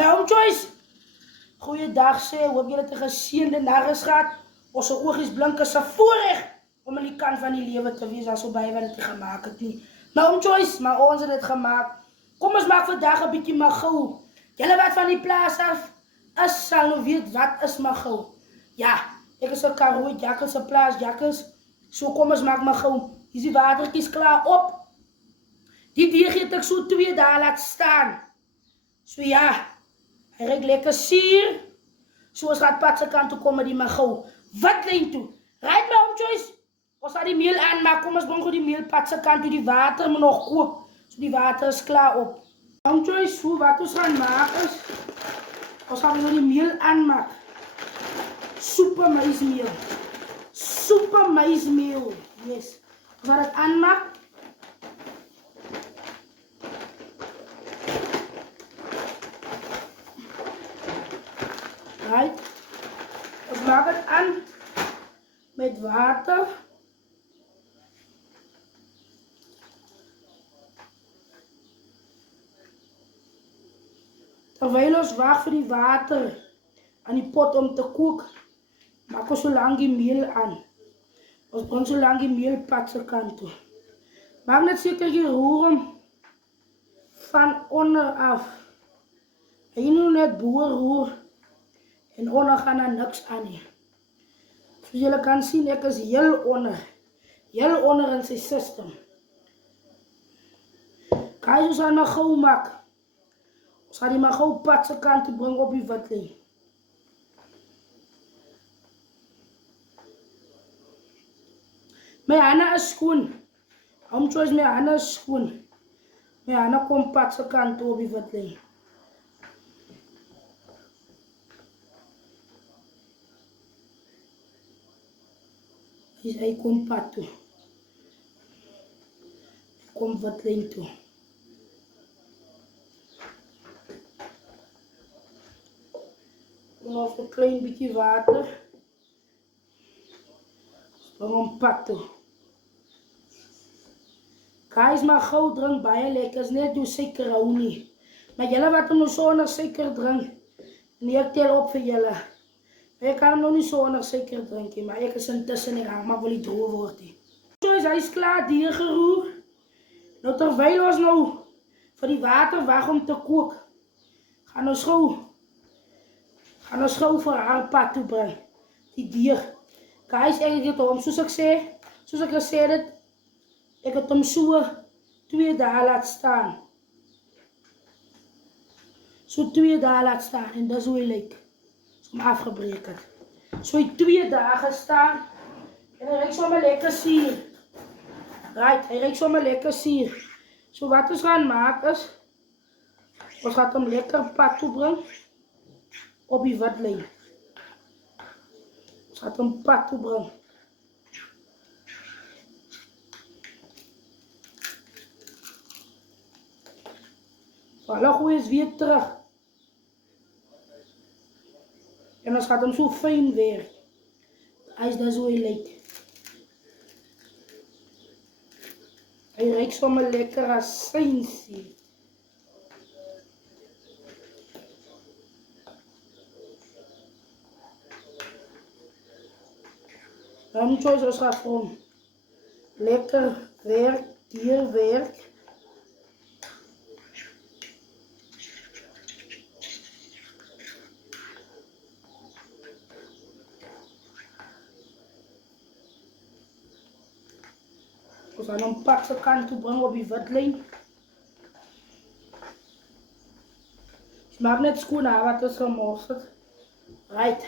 My oom Joyce, goeiedag sê, hoop julle het 'n geseënde naweek gehad. Ons oogies blink as 'n voorreg om aan die kant van die lewe te wees, as so baie wat dit gemaak het nie. My oom Joyce, maar ons het dit gemaak. Kom ons maak vandag 'n bietjie magou. Julle wat van die plaas af is, sal nou weet wat is magou. Ja, ek is 'n Karoo jakkals, 'n plaas jakkals. So kom ons maak magou. Hier is die watertjies klaar op. Die deeg het ek so 2 dae laat staan. So ja, hy ruik lekker suur. So ons gaat pad se kant toe kom met die magou. Wat lyn toe? Right my oom Joyce. Ons gaan die meel aanmaak. Kom ons bring gou die meel pad se kant toe. Die water moet nog kook. So die water is klaar op. Oom Joyce, hoe wat ons gaan maak is, ons gaan nou die meel aanmaak. Super maismeel. Super maismeel. Yes. Ons gaan dit aanmaak. Right. Ons maak het aan met water. Terwijl ons wacht vir die water aan die pot om te kook, maak ons so lang die meel aan. Ons bring so lang die meel pad se kant toe. Maak net seker jy roer hom van onder af. Hy nou net boer roer. En onder gaan daar niks aan nie. Soos julle kan sien, ek is heel onder in sy system. Kijk, ons gaan magou maak. Ons gaan die magou pad se kant toe bring op die witlyn. My hande is skoon. Oom Joyce, my hande is skoon. My hande kom pad se kant toe op die witlyn. Hy kom pad toe. Hy kom witlyn toe. Nog 'n klein bietjie water. Bring hom pad toe. Guys, maar gou drink baie lekker. Is net jou suiker hou nie. Maar julle wat hom sonder suiker drink, nee, ek tel op vir julle. Ek kan hom nog nie sonder suiker drink nie, maar ek is intussen nie rang, maar wil die droog word nie. Soos hy is klaar deurgeroer. Nou terwyl ons nou vir die water wag om te kook, gaan ons gou vir haar pad toe bring. Die deeg. Guys, ek het hom, soos ek gesê het, ek het hom so 2 dae laat staan. So 2 dae laat staan en dis hoe hy lyk. Om afgebreek het. So hy 2 dae gestaan en hy ruik sommer lekker suur. Right, hy ruik sommer lekker suur. So wat ons gaan maak is, ons gaan hom lekker pad toe bring op die witlyn. Ons gaan hom pad toe bring. Voilà, gooi is weer terug. En ons gaat hem so fijn weer. Hy is daar so hy lyk. Hy ruik sommer lekker as synsie. Oom Joyce, ons gaat vir hom lekker werk, deurwerk. Ons gaan hom pad se kant toe bring op die witlyn. Maak net skoon haar wat ons gemors het. Right.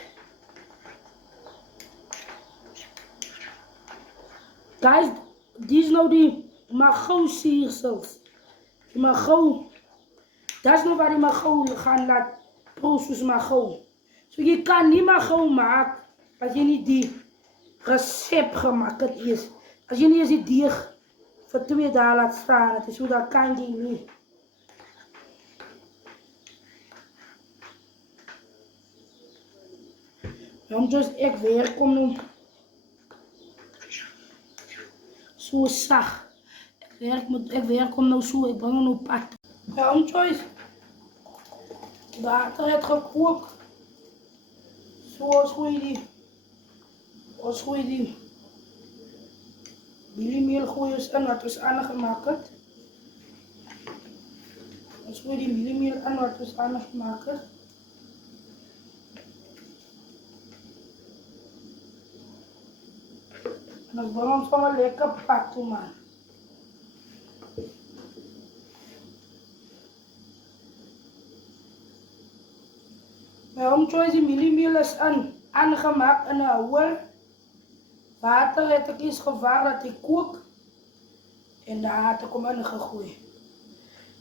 Guys, dis nou die magou suursels. Die magou. Dis nou wat die magou gaan laat proe soos magou. So jy kan nie magou maak as jy nie die resep gemaak het eers. As jy nie eens die deeg vir 2 dae laat staan, het is so dat kan jy nie. Dan dus ek weer kom nou so sag. Ek weer kom nou so, ek bring nou pad. Ja, Joyce. Water het gekookt. Zoals gooi die mieliemeel gooi ons in wat ons aangemaakt het. Ons gooi die mieliemeel in wat ons aangemaakt het. En ons bring ons van een lekker pad toe, man. My home choice die mieliemeel is aangemaakt in een houer. Water het ek eens gevaar dat ek kook. En daar het ek hom in gegooi.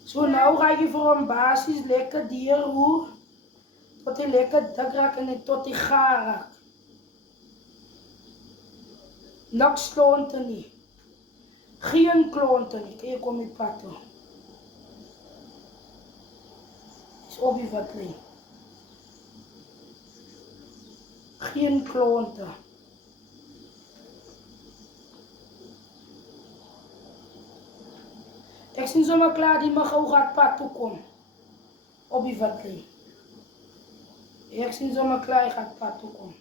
So nou ga ek vir hom basis lekker deurroer. Tot hy lekker dik raak en tot hy gaar raak. Niks klonte nie. Geen klonte nie. Kijk, kom die pad toe. Is op die wat lê. Geen klonte. Ek sien sommer klaar die mag gou gaat pad toe kom. Op die wat lê. Ek sien sommer klaar hy gaat pad toe kom.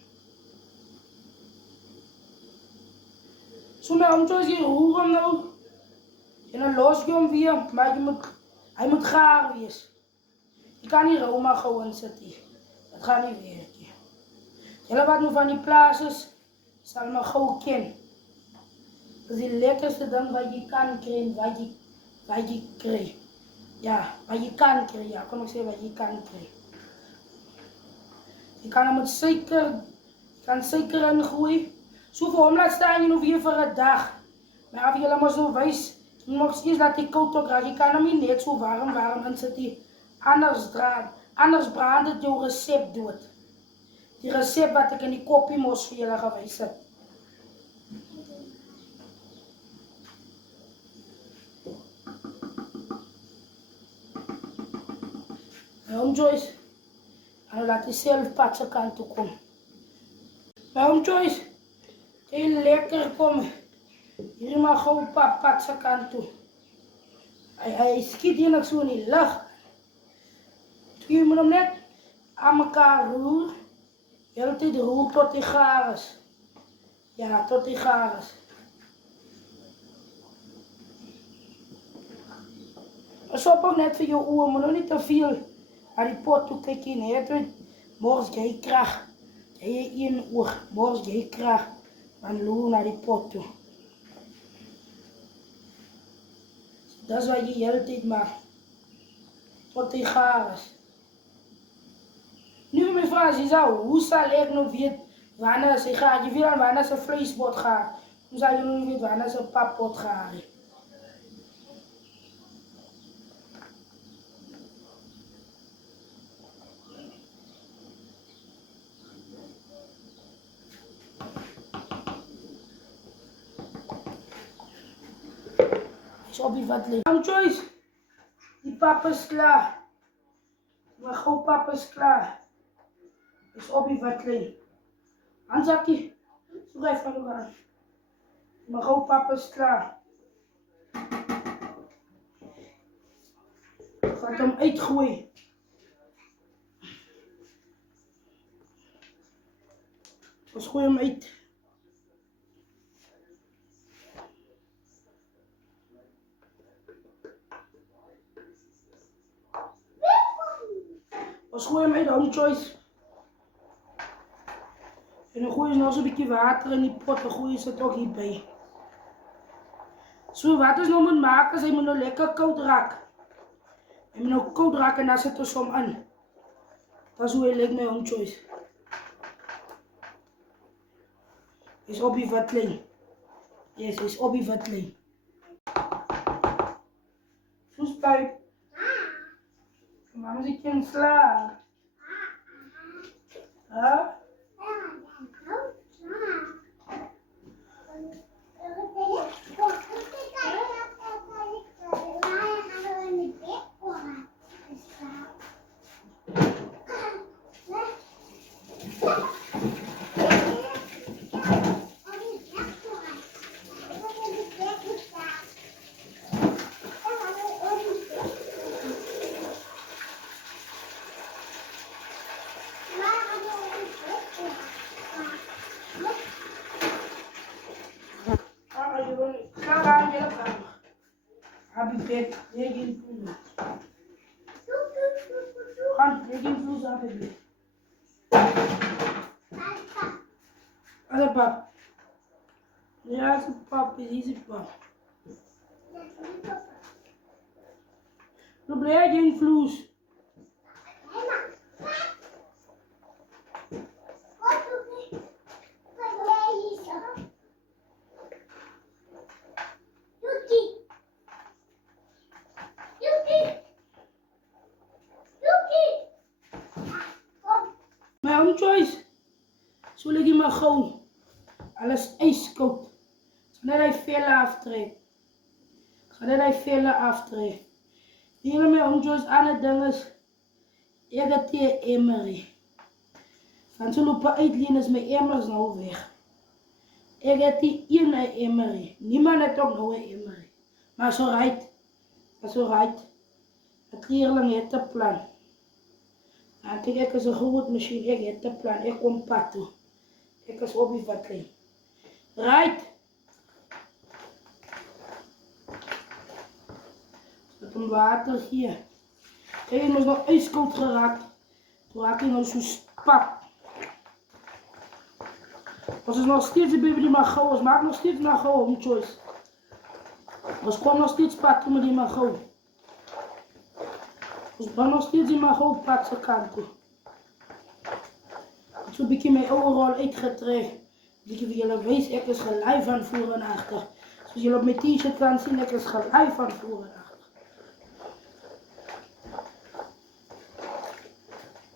So my hom choice jy roer hom nou. En dan los jy hom weer, maar hy moet gaar wees. Jy kan nie rou maar gou insit hier. Dat gaan nie werk nie. Julle wat nou van die plaas is, sal my gou ken. Dat is die lekkerste ding wat jy kan kry en wat jy kry. Ja, wat jy kan kry, ja, kon ek sê wat jy kan kry. Jy kan hom met suiker ingooi. So vir hom laat staan jy nou weer vir 'n dag. Maar as jy hom so wys, jy moet eers laat hy koud ook raak. Jy kan hom nie net so warm insit nie. Anders brand dit jou resep dood. Die resep wat ek in die koppie mos vir julle gewys het. My home choice, en laat hy self pad se kant toe kom. My home choice, heel lekker kom. Hier maar gou pad se kant toe. Hy skiet hier nog so in die lug. Jy moet hom net aan mekaar roer. Hele tyd roer tot die gaar is. Ja, tot die gaar is. Pas op ook net vir jou oë, moet nou nie te veel aan die pot toe kyk nie. Het weet, morgens jy krag. Jy een oog, morgens jy krag. Dan loer naar die pot toe. Dat is wat je hele tijd maakt. Tot die gaar is. Nu mijn vraag is jou, hoe zal ik nou weten wanneer ze gaat? Je weet wanneer ze vleespot gaat. Hoe zal je nou weten wanneer ze pappot gaat? Op die wat ligt. Home choice. Die pap is klaar. Maar gauw pap is klaar. Is op die wat ligt. Handzakje. Zo ga je van elkaar. Maar gauw pap is klaar. Ik ga hem uitgooien. Dus gooi hem uit. Ons gooi hem uit, home choice. En dan gooi je nog zo'n beetje water in die pot, dan gooi je ze toch hierbij. Zo, wat is nou moet maken, hij moet nou lekker koud raken. Hij moet nou koud raken en dan zet je som aan. Dat is hoe hij lijkt mijn home choice. Is op je vatling. Yes, is op je vatling. Zo spijt. Mama zit je in slaap. Huh? bed, geen vloes. Gaan, geen vloes aan het bed. Allee pap. Ja, is een pap, is een pap. Dan blijf geen vloes. My own choice. So leg je maar gauw. Alles ijskoud. Zodat hij vellen aftrekt. Zodat hij vellen aftrekt. Hier mijn own choice aan het ding is. Ik heb die emery. Van zo lopen uitleen is mijn emmers nou weg. Ik heb die ene emery. Niemand heeft ook nog een emery. Maar zo rijdt. Zo rijdt. Het hier lang heeft een plan. En toen ik is een groot machine, ik heb een plan, ik kom pad toe. Ik is op die vatling. Right. Zet hem water hier. Kijk, je was nog ijskoud geraakt. Toen raak ik nog zo spat. Was is nog steeds de baby die maar gauw was, maak nog steeds maar gauw, om choice. Was kwam nog steeds pad toen die maar gauw. Dus ik ben nog steeds in mijn hoofdpad kant toe. Zo heb ik mijn overal uitgetreden. Dus ik jullie wees, ik is gelijk van voor en achter. Zoals jullie op mijn t-shirt kan zien, ik is gelijk van voor en achter.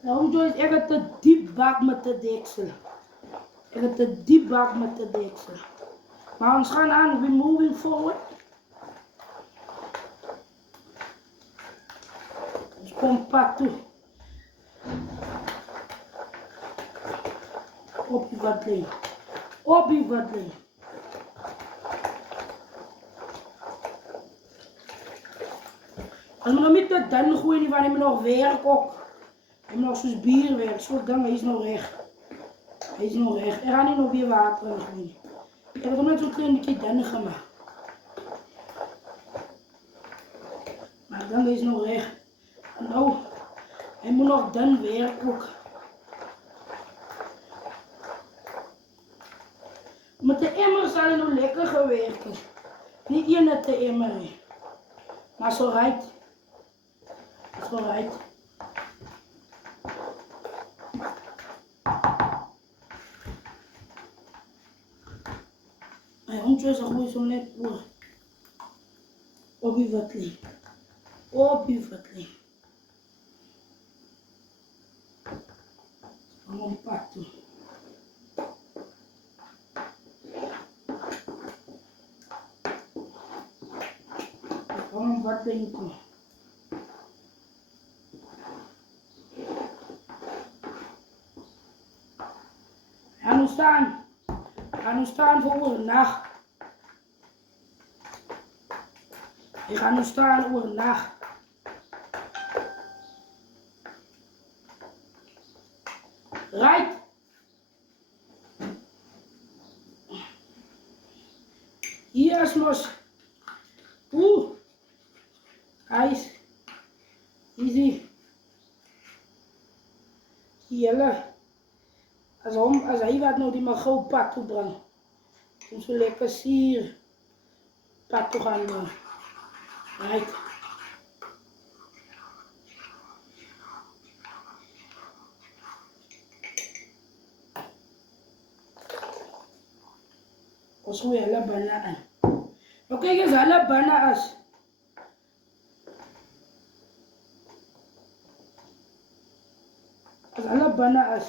Nou, Joyce, ik heb te diep bak met de deksel. Ik heb te diep bak met de deksel. Maar we gaan aan, we moving forward. Kom pad toe. Op die vatling. Op die vatling. Als we nog niet dat dan gooien, van hem nog werk ook. Hij nog zo'n bierwerk. Zo dan, hij is nog recht. Hij is nog recht. Er gaat niet nog weer water in gooien. Ik heb hem net zo'n klein beetje dan gemaakt. Maar dan is nog recht. Nou, hij moet nog dan werken ook. Met de emmer zal hij nog lekker gaan werken. Niet hier net de emmer. Maar zo rijdt. Zo rijdt. Mijn hondje is gewoon zo net voor. Op je vatling. Op je vatling. Vamos pacto. Vamos batendo. Gaan nu staan voor overnacht. Ik ga nu staan overnacht. Right. Hier is los. Ijs. Easy. Hier. Als hij wat nou die maar gauw pad toe brengt. Om zo lekker hier pad toe gaan doen. Right. Als we hele banaan. Oké, kijk eens, hele banaan. Als alle banaan.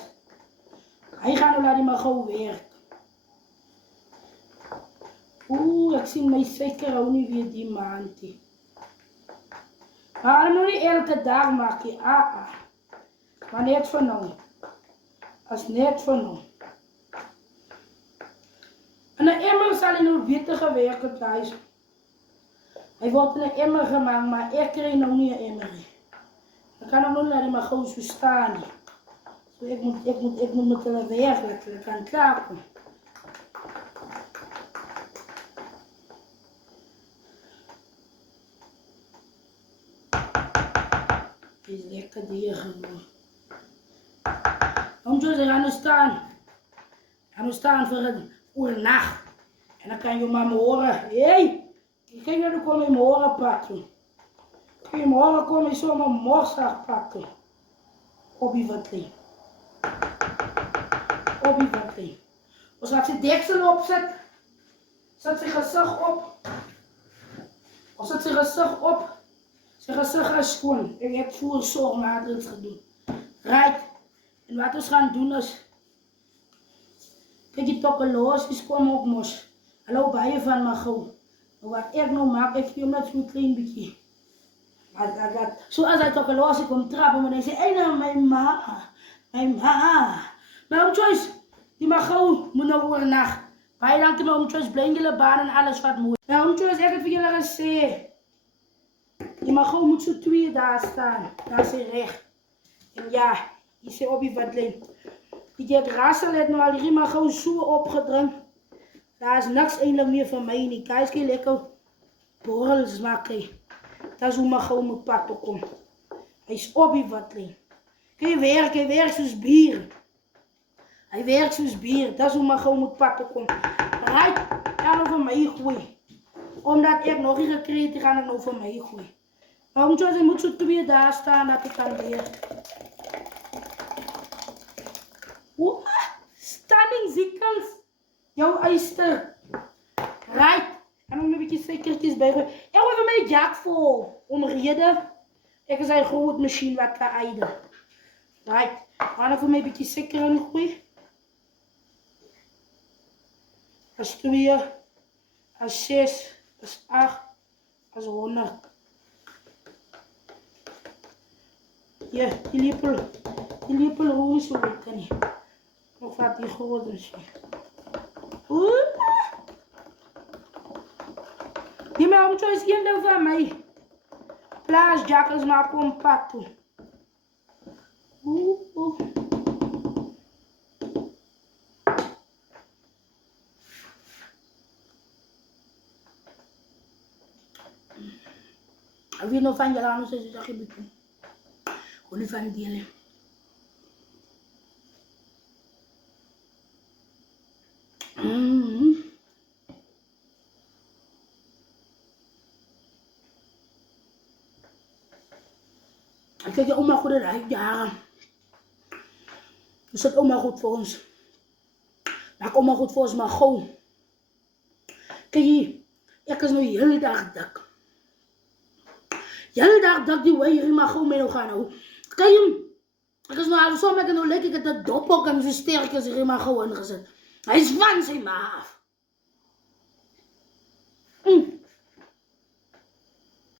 Hij gaat nou laten maar gauw werken. Ik zie mij zeker ook niet weer die maand. Maar nog niet elke dag maken. Maar net van nou. Als net van nou. En een emmer zal in een witte gewerkt thuis. Hij wordt in een emmer gemaakt, maar ik kreeg nog niet een emmer. Dan kan ik nog laten maar gewoon zo staan. So, ik moet met de weg letterlijk gaan klappen. Lekker dier gewoon. Oom Joyce, hij gaat nu staan. Hij moet staan voor een oernacht. En dan kan je mama horen. Hey, kijk naar de kom je me horen pakken. Kun je me horen komen, je zomaar morsdag pakken. Oppie wat lee. Oppie wat lee. Als laat je deksel opzet. Zet zijn gezicht op. Als zet zijn gezicht op. Zijn gezicht is schoon. Ik heb voorzorgmaatregelen gedaan. Right. En wat we gaan doen is. Kijk die tokkeloos, die komen op mos. Hallo baie van my gauw. Maar wat ik nou maak, ik geef hem net zo'n klein beetje. Zo als hij tokkeloos komt trappen, maar dan zeg hij, nou mijn ma. Maar Oom Joyce, die mag gauw moet nou oornacht. Baie dankie maar Oom Joyce, blij jullie baan en alles wat moet. Maar Oom Joyce, ik heb voor jullie gezegd. Die mag gauw moet zo 2 daar staan. Daar is hij recht. En ja, je ziet op je wat leen. Die rassel het nou al die riem gauw zo opgedrongen. Daar is niks eindelijk meer van mij niet. Kijk eens lekker borrels maken. Dat is hoe maar gauw moet pakken komen. Hij is op je wat leen. Hij werkt zoals bier. Hij werkt zoals bier. Dat is hoe maar gauw moet pakken komen. Right, ga nou van mij gooien. Omdat ik nog niet gekregen heb, ga ik nou van mij gooien. Maar Oom Joyce, je moet zo 2 daar staan dat ik kan weer. Stunning ziekels. Jouw eister. Right. En dan een beetje suikertjes bij. Ik wil even mijn jak vol. Om reden. Ik is een groot machine wat kan eiden. Right. Maar even een beetje suiker in gooien. Als 2. Als 6. Als 8. Als 100. Ja, die lepel roer is zo lekker niet. Nog wat die groot misschien. Die maar Oom Joyce, één ding van mij. Plaasjakkers maar compact toe. Ik weet nog van je aan, dus dat gebeurt niet. Gewoon niet van delen. Kijk, je oma goed eruit, ja. Dus dat oma goed voor ons. Maak oma goed voor ons, maar gewoon. Kijk hier, ik is nu de hele dag dak. De hele dag dak die wij hier maar gewoon mee nog gaan nou. Kijk hem. Ik is nou zo met een lekker dat dop ook en zo sterk is hier maar gewoon gezet. Hij is van zijn maaf.